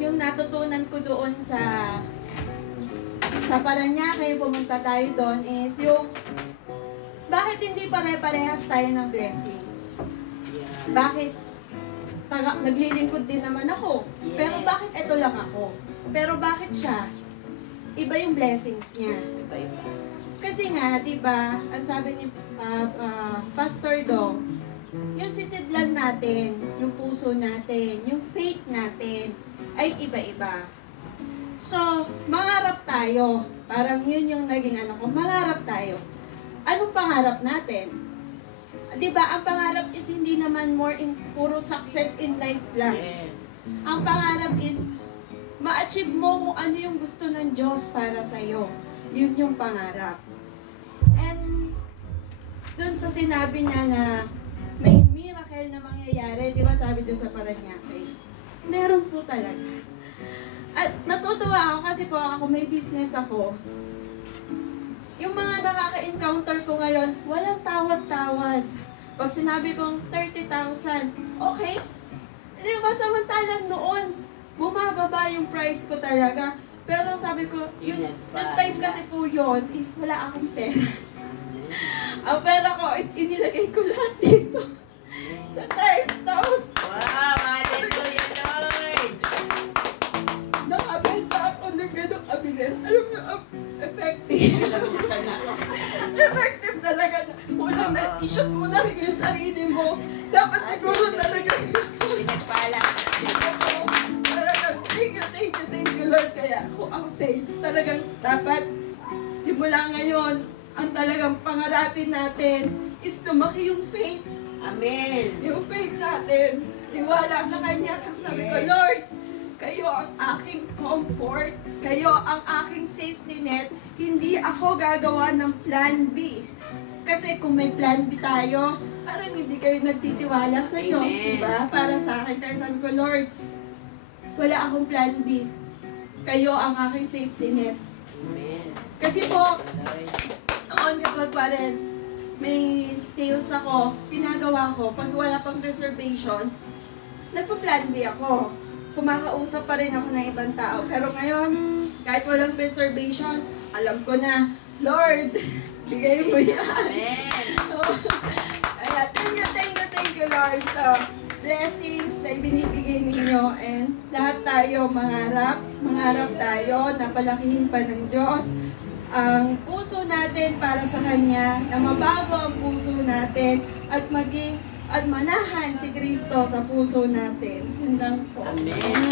yung natutunan ko doon sa Parañaque, pumunta tayo doon, is yung bakit hindi pare-parehas tayo ng blessings? Bakit naglilingkod din naman ako? Pero bakit ito lang ako? Pero bakit siya? Iba yung blessings niya. Kasi nga, di ba, ang sabi ni Pastor Dong, yung sisidlan natin, yung puso natin, yung faith natin, ay iba-iba. So, mangarap tayo. Parang yun yung naging mangarap tayo. Anong pangarap natin? Diba, ang pangarap is hindi naman puro success in life lang. Ang pangarap is, ma-achieve mo kung ano yung gusto ng Diyos para sa'yo. Yun yung pangarap. And, dun sa sinabi niya na may miracle na mangyayari, di ba sabi Diyos sa Parañaque? Meron po talaga. At natutuwa ako kasi po ako may business ako. Yung mga nakaka-encounter ko ngayon, walang tawad-tawad. Pag sinabi kong 30,000, okay. Hindi ba samantalang noon, bumababa yung price ko talaga. Pero sabi ko, yung time kasi po yun is wala akong pera. Ang pera ko is inilagay ko lahat dito. Sa times house. Wow, hallelujah, Lord! Nakabenta ako ng ganong abilis. Alam mo, effective. Effective talaga. Ulang na, i-shoot mo na rin yung sarili mo. Dapat siguro talaga. Pinagpala. Talagang, thank you, Lord. Kaya ako safe. Talagang dapat, simula ngayon, ang talagang pangarapin natin is lumaki yung faith. Amen. Yung faith natin. Tiwala sa Kanya. Kasi sabi ko, Lord, kayo ang aking comfort. Kayo ang aking safety net. Hindi ako gagawa ng plan B. Kasi kung may plan B tayo, parang hindi kayo nagtitiwala sa Diyos. Diba? Para sa akin. Kaya sabi ko, Lord, wala akong plan B. Kayo ang aking safety net. Amen. Kasi po, noon kapag parang may sales ako, pinagawa ko, pag wala pang reservation, nagpa-plan B ako. Kumakausap pa rin ako ng ibang tao. Pero ngayon, kahit walang reservation, alam ko na, Lord, bigay mo yan. Amen. Kaya, thank you, Lord. So, blessings na ibinibigay ninyo. And lahat tayo mangarap tayo na palakihin pa ng Diyos ang puso natin para sa Kanya, na mabago ang puso natin at manahan si Kristo sa puso natin. Yun lang po. Amen.